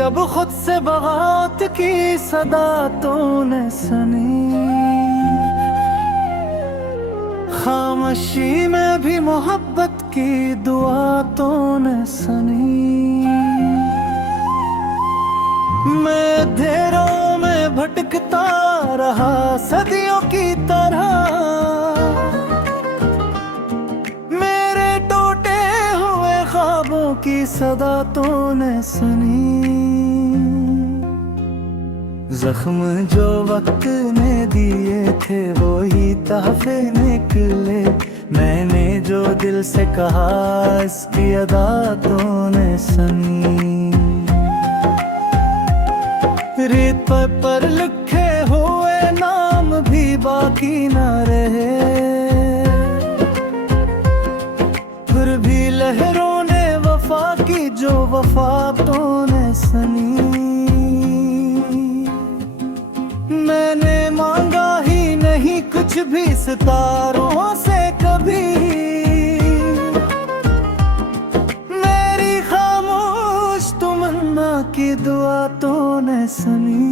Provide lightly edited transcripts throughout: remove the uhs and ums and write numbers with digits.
जब खुद से बगावत की सदा तूने सुनी, खामोशी में भी मोहब्बत की दुआ तूने सुनी। मैं अंधेरों में भटकता रहा सदियों की तरह, मेरे टूटे हुए ख्वाबों की सदा तूने सुनी। जख्म जो वक्त ने दिए थे वो ही तहफे निकले, मैंने जो दिल से कहा इसकी अदा तूने सुनी। रेत पर लिखे हुए नाम भी बाकी न रहे, फिर भी लहरों ने वफा की जो वफा तूने सुनी। मैंने मांगा ही नहीं कुछ भी सितारों से कभी, मेरी खामोश तमन्ना की दुआ तूने सुनी।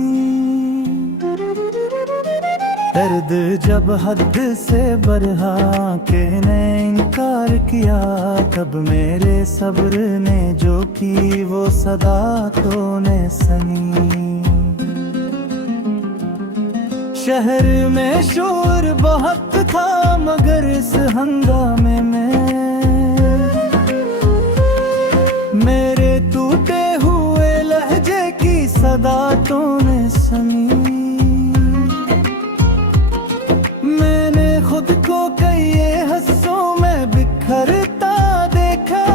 दर्द जब हद से बढ़ा के ने इनकार किया, तब मेरे सब्र ने जो की वो सदा तूने सुनी। शहर में शोर बहुत था मगर इस हंगामे में मेरे टूटे हुए लहजे की सदा तूने सुनी। मैंने खुद को कई हिस्सों में बिखरता देखा,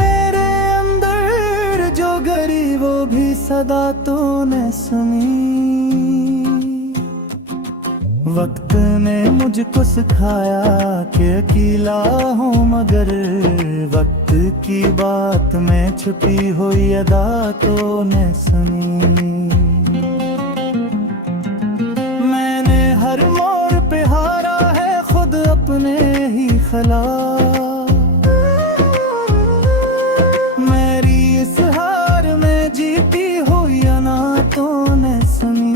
मेरे अंदर जो गरी वो भी सदा तूने सुनी। वक्त ने मुझको सिखाया कि अकेला हूँ मगर वक्त की बात में छुपी हुई अदा तूने सुनी। मैंने हर मोड़ पे हारा है खुद अपने ही खिलाफ, मेरी इस हार में जीती हुई अना तूने सुनी।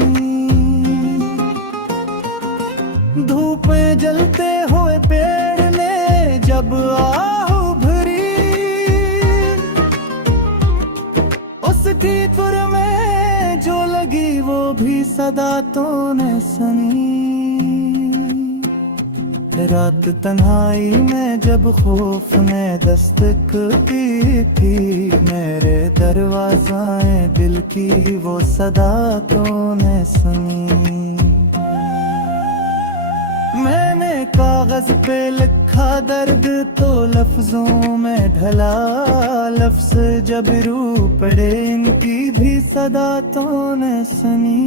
धूप में जलते हुए पेड़ ने जब आहू भरी, उसकी तुर में जो लगी वो भी सदा तूने सुनी। रात तन्हाई में जब खौफ ने दस्तक दी थी, मेरे दरवाज़ाएं दिल की वो सदा तूने सुनी। मैंने कागज पे लिखा दर्द तो लफ्जों में ढला, लफ्ज जब रू पड़े इनकी भी सदा तूने सुनी।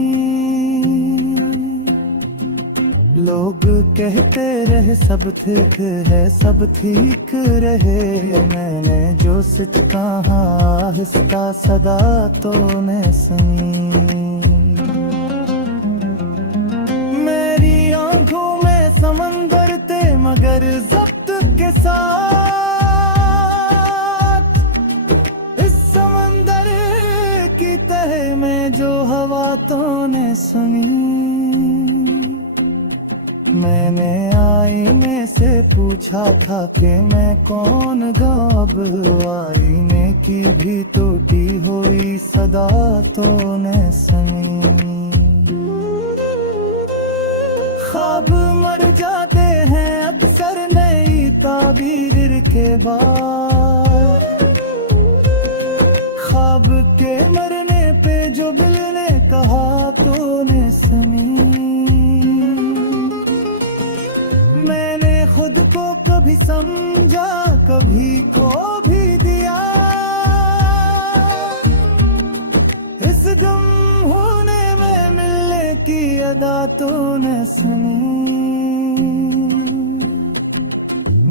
लोग कहते रहे सब ठीक है सब ठीक रहे, मैंने जो सच कहा आहिस्ता सदा तूने सुनी। मेरी आंखों में समंदर थे मगर जब्त के साथ, इस समंदर की तह में जो हवा तूने सुनी। मैंने आईने से पूछा था कि मैं कौन गब, आईने की भी टूटी हुई सदा तूने सुनी। ख्वाब मर जाते हैं अक्सर नई ताबीर के बाद, ख्वाब के मरने पे जो दिल ने कहा तूने सुनी। मैंने खुद को कभी समझा कभी खो भी दिया, इस गम होने में मिलने की अदा तूने सुनी।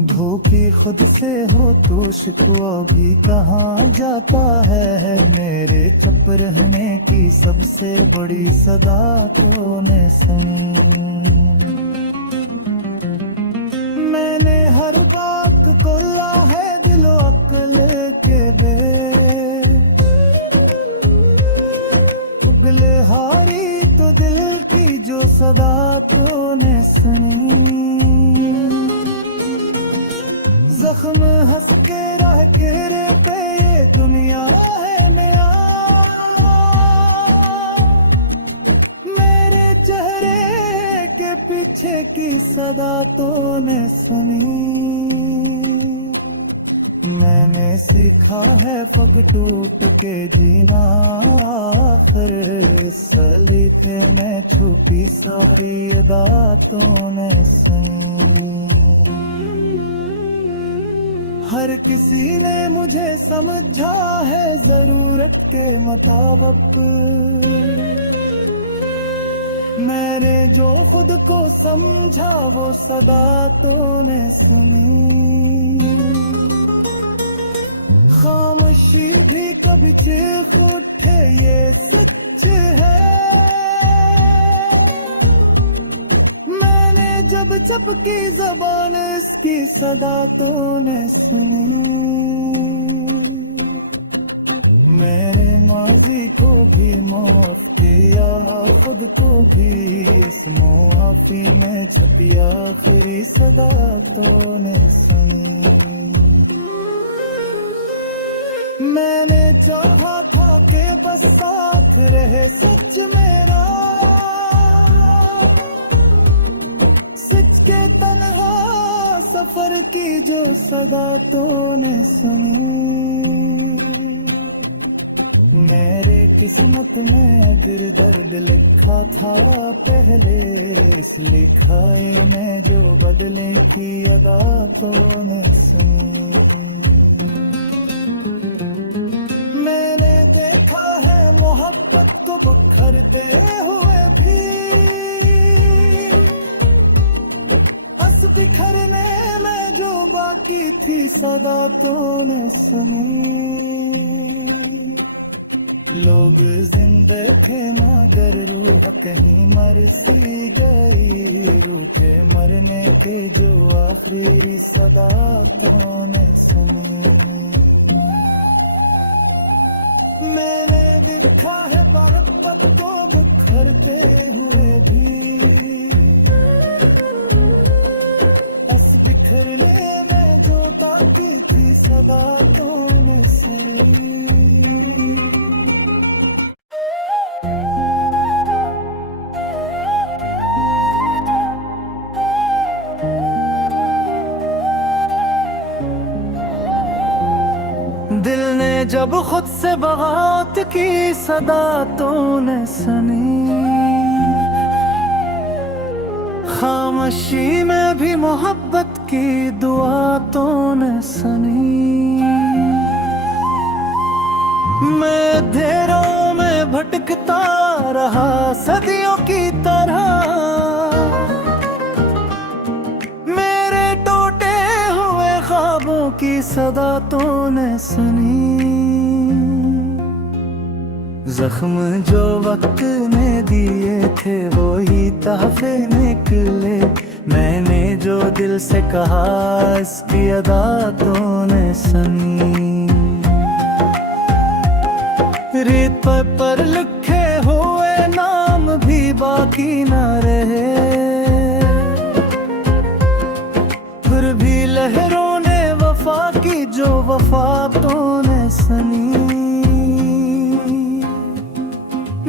धोखी खुद से हो तो शिकवा भी कहाँ जाता है, मेरे चुप रहने की सबसे बड़ी सदा तूने सुनी। मैंने हर बात को ला है दिलो अक्ल के बे, सदा तूने सुनी। जख्म हंस के राह घेरे पे ये दुनिया है नया, मेरे चेहरे के पीछे की सदा तूने सुनी। मैंने सीखा है पग टूट के जीना, आखिर इस सलीके में छुपी सारी अदा तूने सुनी। हर किसी ने मुझे समझा है जरूरत के मुताबिक, मैंने जो खुद को समझा वो सदा तूने सुनी। खामोशी भी कभी चीख उठे ये सच है, मैंने जब चपकी ज़बान इसकी सदा तूने सुनी। मेरे माजी को भी माफ किया, खुद को भी इस मुआफी में छपी आखिरी सदा तूने सुनी। मैंने चाहा था कि बस साथ रहे सच मेरा, सच के तन्हा सफर की जो सदा तूने सुनी। मेरे किस्मत में अगर दर्द लिखा था पहले, इस लिखाई में जो बदले की अदा तूने सुनी। मैंने देखा है मोहब्बत को बिखरते हुए भी, हंस बिखरने में जो बाकी थी सदा तूने सुनी। लोग जिंदा थे मगर रूह कहीं मर सी गई, रूह के मरने के जो आखिरी सदा तूने सुनी। मैंने देखा है मोहब्बत को बिखरते हुए भी, हंस बिखरने में जो बाकी थी सदा तूने सुनी। दिल ने जब खुद से बगावत की सदा तूने सुनी। खामोशी में भी मोहब्बत की दुआ तूने सुनी। मैं अंधेरों में भटकता रहा सदियों की तरह, ख्वाबों की सदा तूने सुनी। जख्म जो वक्त ने दिए थे वो ही तहफे निकले, मैंने जो दिल से कहा इसकी अदा तूने सुनी। रेत पर लिखे हुए नाम भी बाकी न रहे, फिर भी लहरों वफा की जो वफा तूने सुनी।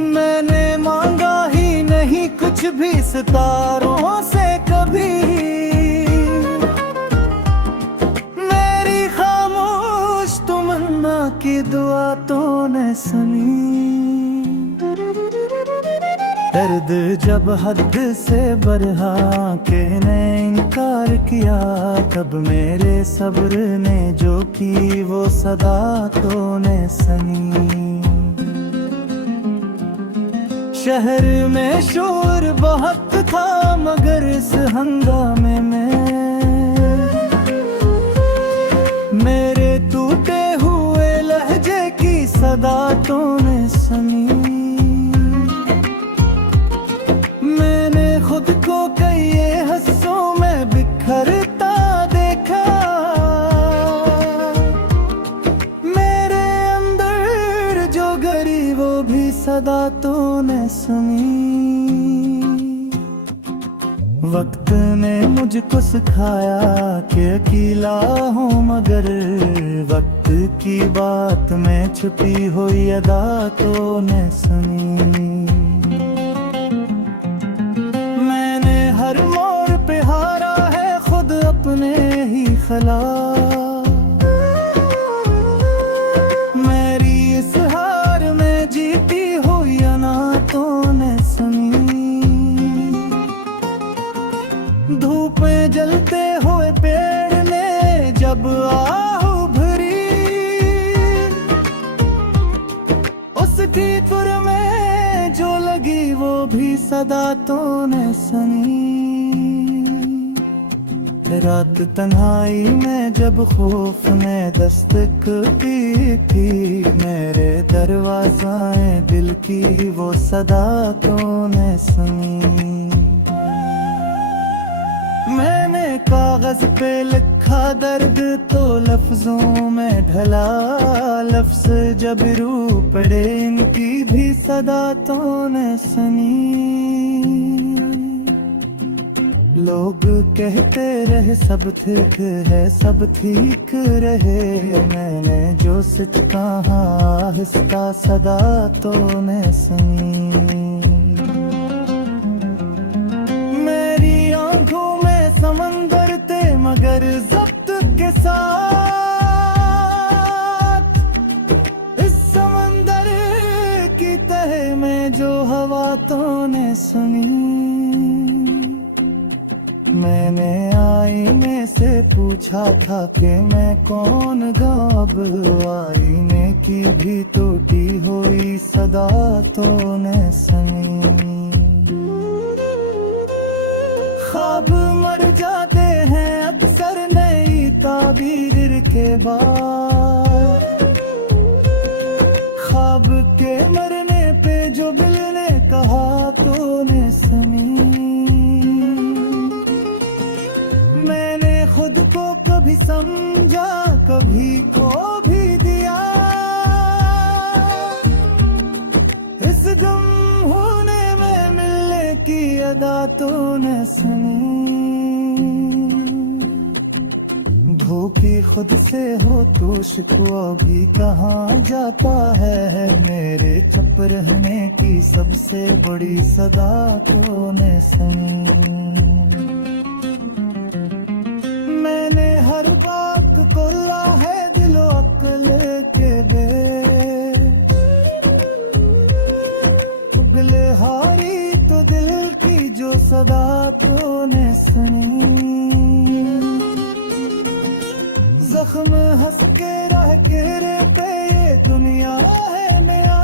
मैंने मांगा ही नहीं कुछ भी सितारों से कभी, मेरी खामोश तमन्ना की दुआ तूने सुनी। दर्द जब हद से बढ़ा के ने इनकार किया, तब मेरे सब्र ने जो की वो सदा तूने सुनी। शहर में शोर बहुत था मगर इस हंगामे में मेरे टूटे हुए लहजे की सदा तूने सुनी। खुद को कई हिस्सों में बिखरता देखा, मेरे अंदर जो गरी वो भी सदा तूने सुनी। वक्त ने मुझको सिखाया कि अकेला हूँ, मगर वक्त की बात में छुपी हुई अदा तो ने सुनी। मैंने हर मोड़ पे हारा है खुद अपने ही खिलाफ, मेरी इस हार में जीती हुई अना तो ने सुनी। धूप में जलते हुए पेड़ ने जब आहू भरी, उसकी तुर में जो लगी वो भी सदा तो ने सुनी। रात तन्हाई में जब खौफ ने दस्तक दी थी, मेरे दरवाज़ाए दिल की वो सदा तो ने सुनी। मैंने कागज पे लिखा दर्द तो लफ्जों में ढला, लफ्ज जब रू पड़े इनकी भी सदा तो ने सुनी। लोग कहते रहे सब ठीक है, सब ठीक रहे, मैंने जो सच कहा आहिस्ता सदा तो ने सुनी। मेरी आंखों में समंदर थे मगर जब्त के साथ, इस समंदर की तह में जो हवा तो ने सुनी। मैंने आईने से पूछा था कि मैं कौन, अब आईने की भी टूटी हुई सदा तो ने सुनी। ख्वाब मर जाते हैं अक्सर नई ताबीर के बाद, ख्वाब के मरने पे जो दिल ने कहा तो ने सुनी। मैंने खुद को कभी समझा कभी खो भी दिया, इस गम होने में मिलने की अदा तो ने सुनी। धोखी खुद से हो तो शिकवा भी कहाँ जाता है, मेरे चुप रहने की सबसे बड़ी सदा तो ने सुनी। मैंने हर बात को ला है दिलो अक्ल के बे, बिले हारी तो दिल की जो सदा तो ने सुनी। जख्म हंस के रह घेरे पे ये दुनिया है नया,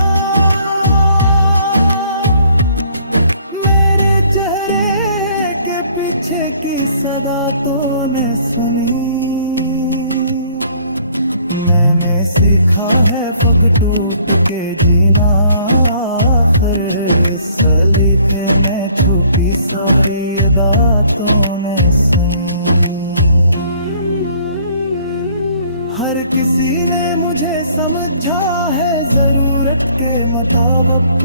मेरे चेहरे के पीछे की सदा तो ने सुनी। मैंने सीखा है पग टूट के जीना, आखिर सलीके में छुपी सारी अदा तो ने सुनी। हर किसी ने मुझे समझा है जरूरत के मुताबिक,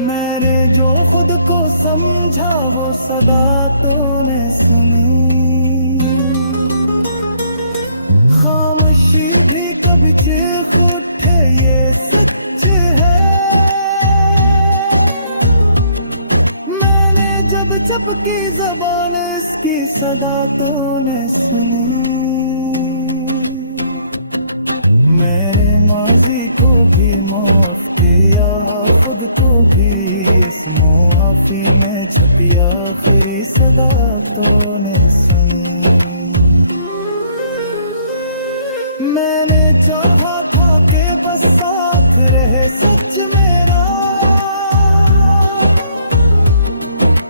मैंने जो खुद को समझा वो सदा तो ने सुनी। खामोशी भी कभी चीख उठे ये सच है, मैंने जब चपकी जबान इसकी सदा तो ने सुनी। मेरे माजी को भी माफ किया, खुद को भी इस मुआफी में छपी आखिरी सदा तो ने सुनी। मैंने चाहा था कि बस साथ रहे सच मेरा,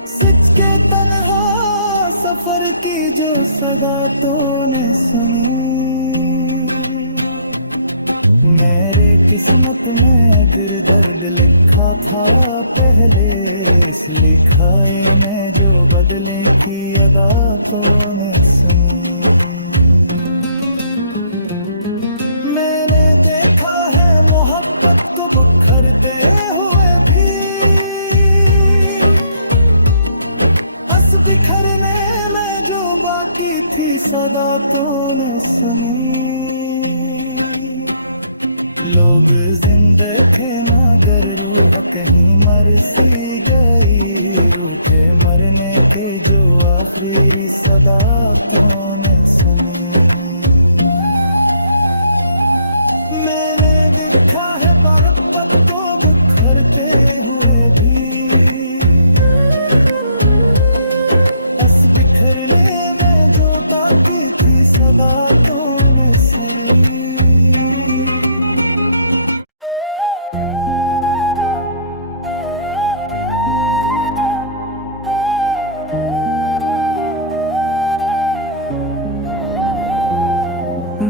सच के तन्हा सफर की जो सदा तो ने सुनी। मेरे किस्मत में अगर दर्द लिखा था पहले, इस लिखाई में जो बदले की अदा तो ने सुनी। मैंने देखा है मोहब्बत को बिखरते हुए भी, थी सदा तूने सुनी। लोग जिंदे थे मगर रूह कहीं मर सी गई, रूह के मरने के जो आखिरी सदा तूने सुनी। मैंने देखा है मोहब्बत को बिखरते हुए भी, बस बिखरने में जो ताकी थी सदा तूने सुनी।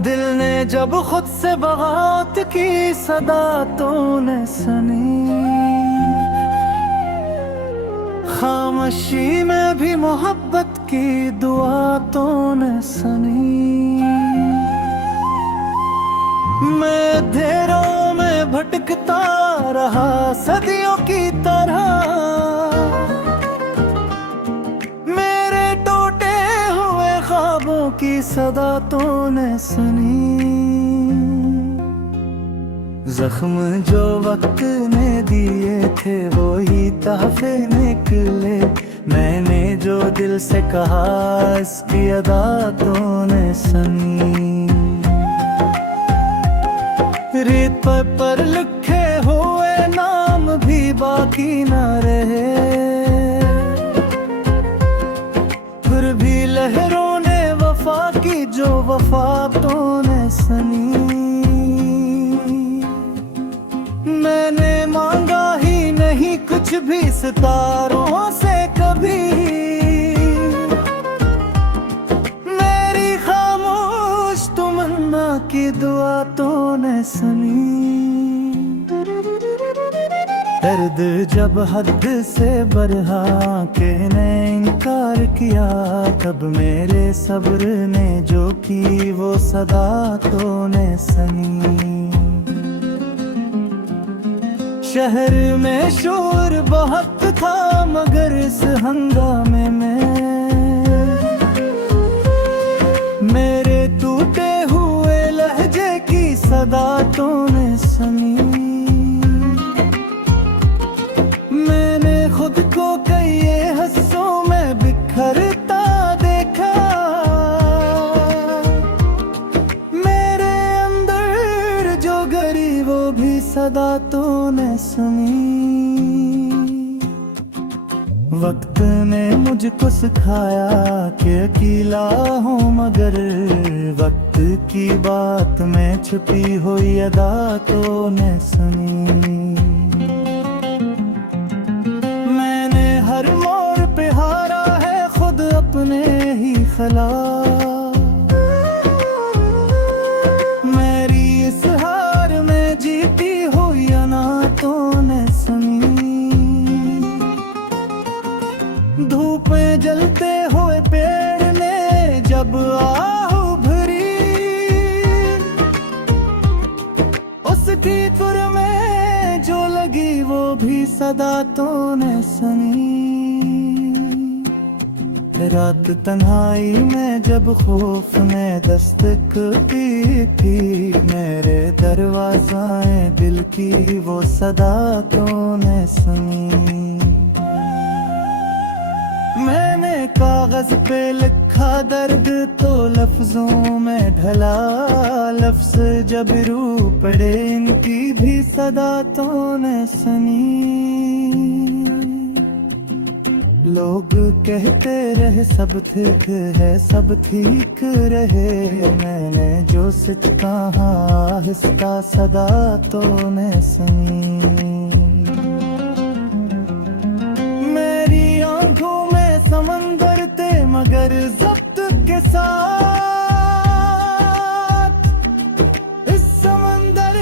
दिल ने जब खुद से बगावत की सदा तूने सुनी। खामोशी में भी मोहब्बत की दुआ तूने सुनी। मैं अंधेरों में भटकता रहा सदियों की तरह, मेरे टूटे हुए ख्वाबों की सदा तूने सुनी। जख्म जो वक्त ने दिए थे वो ही तहफे निकले, मैंने जो दिल से कहा इसकी अदा तूने सुनी। रेत पर लिखे हुए नाम भी बाकी न रहे, फिर भी लहरों ने वफा की जो वफा तूने सुनी। मैंने मांगा ही नहीं कुछ भी सितारों से कभी, मेरी खामोश तमन्ना की दुआ तूने सुनी। दर्द जब हद से बढ़ा के ने इनकार किया, तब मेरे सब्र ने जो की वो सदा तूने सुनी। शहर में शोर बहुत था मगर इस हंगामे में मेरे टूटे हुए लहजे की सदा तूने सुनी। मैंने खुद को कई हिस्सों में बिखरता देखा, मेरे अंदर जो गरी वो भी सदा तूने सुनी। वक्त ने मुझको सिखाया कि अकेला हूँ मगर वक्त की बात में छुपी हुई अदा तूने सुनी। मैंने हर मोड़ पे हारा है खुद अपने ही खिलाफ, मेरी इस हार में जीती हुई अना तूने सुनी। धूप में जलते हुए पेड़ ने जब आहू भरी, उसकी तुर में जो लगी वो भी सदा तूने सुनी। रात तन्हाई में जब खौफ ने दस्तक दी थी, मेरे दरवाज़ाएं दिल की वो सदा तूने सुनी। मैंने कागज पे लिखा दर्द तो लफ्जों में ढला, लफ्ज जब रू पड़े इनकी भी सदा तूने सुनी। लोग कहते रहे सब ठीक है सब ठीक रहे, मैंने जो सच कहा आहिस्ता सदा तूने सुनी। मेरी आंखों में समंदर थे मगर जब्त के साथ, इस समंदर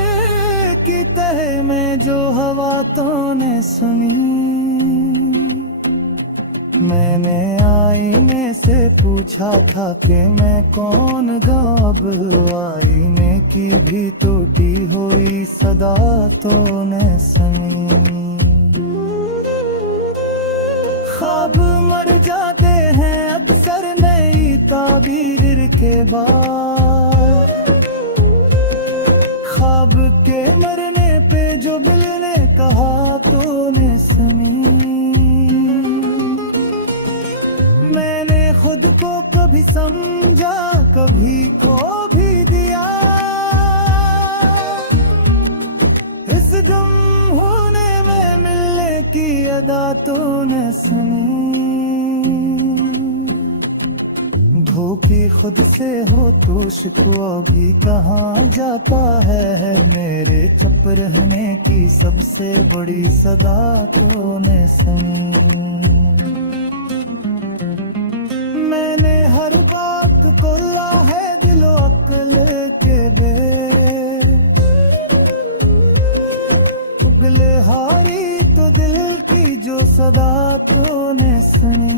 की तह में जो हवा तूने सुनी। मैंने आईने से पूछा था कि मैं कौन गाब, आईने की भी टूटी हुई सदा तूने सुनी। ख्वाब मर जाते हैं अक्सर नई ताबीर समझा, कभी खो भी दिया। इस गुम होने में मिलने की अदा तूने सुनी। धोखी खुद से हो तो शिकवा भी कहाँ जाता है। मेरे चुप रहने की सबसे बड़ी सदा तूने सुनी। मैंने हर बात को ला है दिलो अक्ल के बे। उगले हारी तो दिल की जो सदा तूने सुनी।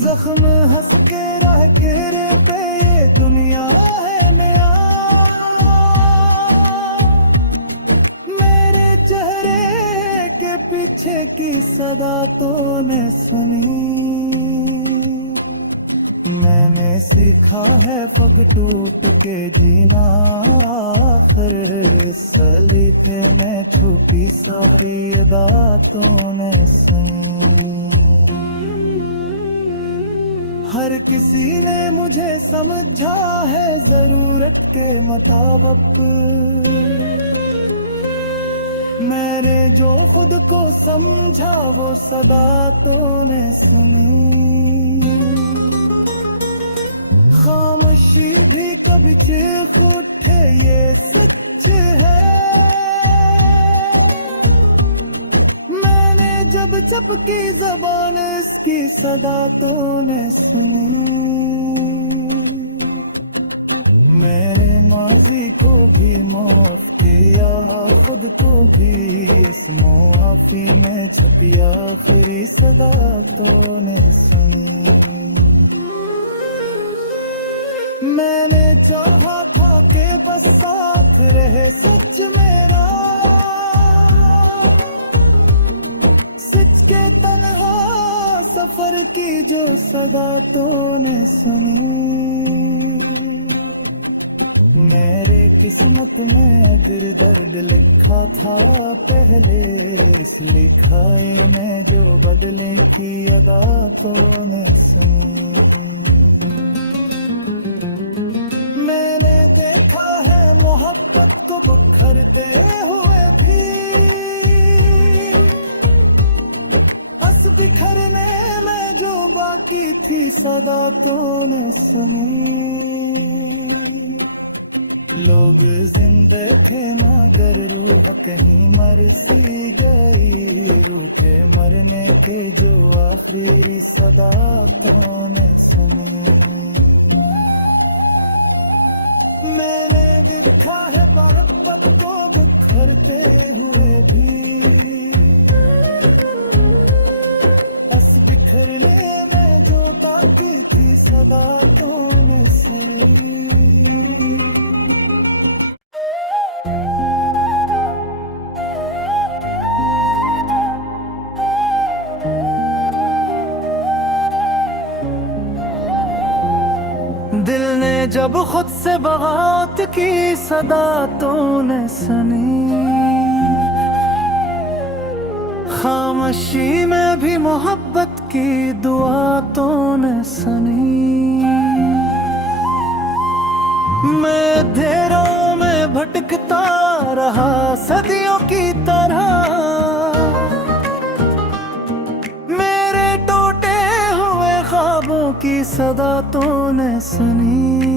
जख्म हंस के रह घेरे पे ये दुनिया है नया। मेरे चेहरे के पीछे की सदा तूने सुनी। मैंने सीखा है पग टूट के जीना। आखिर इस सलीके में छुपी सारी अदा तूने सुनी। हर किसी ने मुझे समझा है जरूरत के मुताबिक। मैंने जो खुद को समझा वो सदा तूने सुनी। खामोशी भी कभी चीख उठे ये सच है। मैंने जब चपकी जबान इसकी सदा तूने सुनी। मेरे माजी को भी माफ किया, खुद को भी इस मुआफी में छपी आखिरी सदा तूने सुनी। मैंने चाहा था कि बस साथ रहे सच मेरा। सच के तन्हा सफर की जो सदा तूने सुनी। मेरे किस्मत में अगर दर्द लिखा था पहले, इस लिखाई में जो बदले की अदा तूने सुनी। मैंने देखा है मोहब्बत को बिखरते हुए भी। हंस बिखरने में जो बाकी थी सदा तूने सुनी। लोग जिंदा थे मगर रूह कहीं मर सी गई। रूह के मरने के जो आखिरी सदा तूने सुनी। मैंने देखा है मोहब्बत को बिखरते हुए भी। हंस बिखरने में जो बाकी थी सदा तूने सुनी। दिल ने जब खुद से बगावत की सदा तूने सुनी। खामोशी में भी मोहब्बत की दुआ तूने सुनी। मैं अंधेरों में भटकता रहा सदियों की तरह। मेरे टूटे हुए ख्वाबों की सदा तूने सुनी।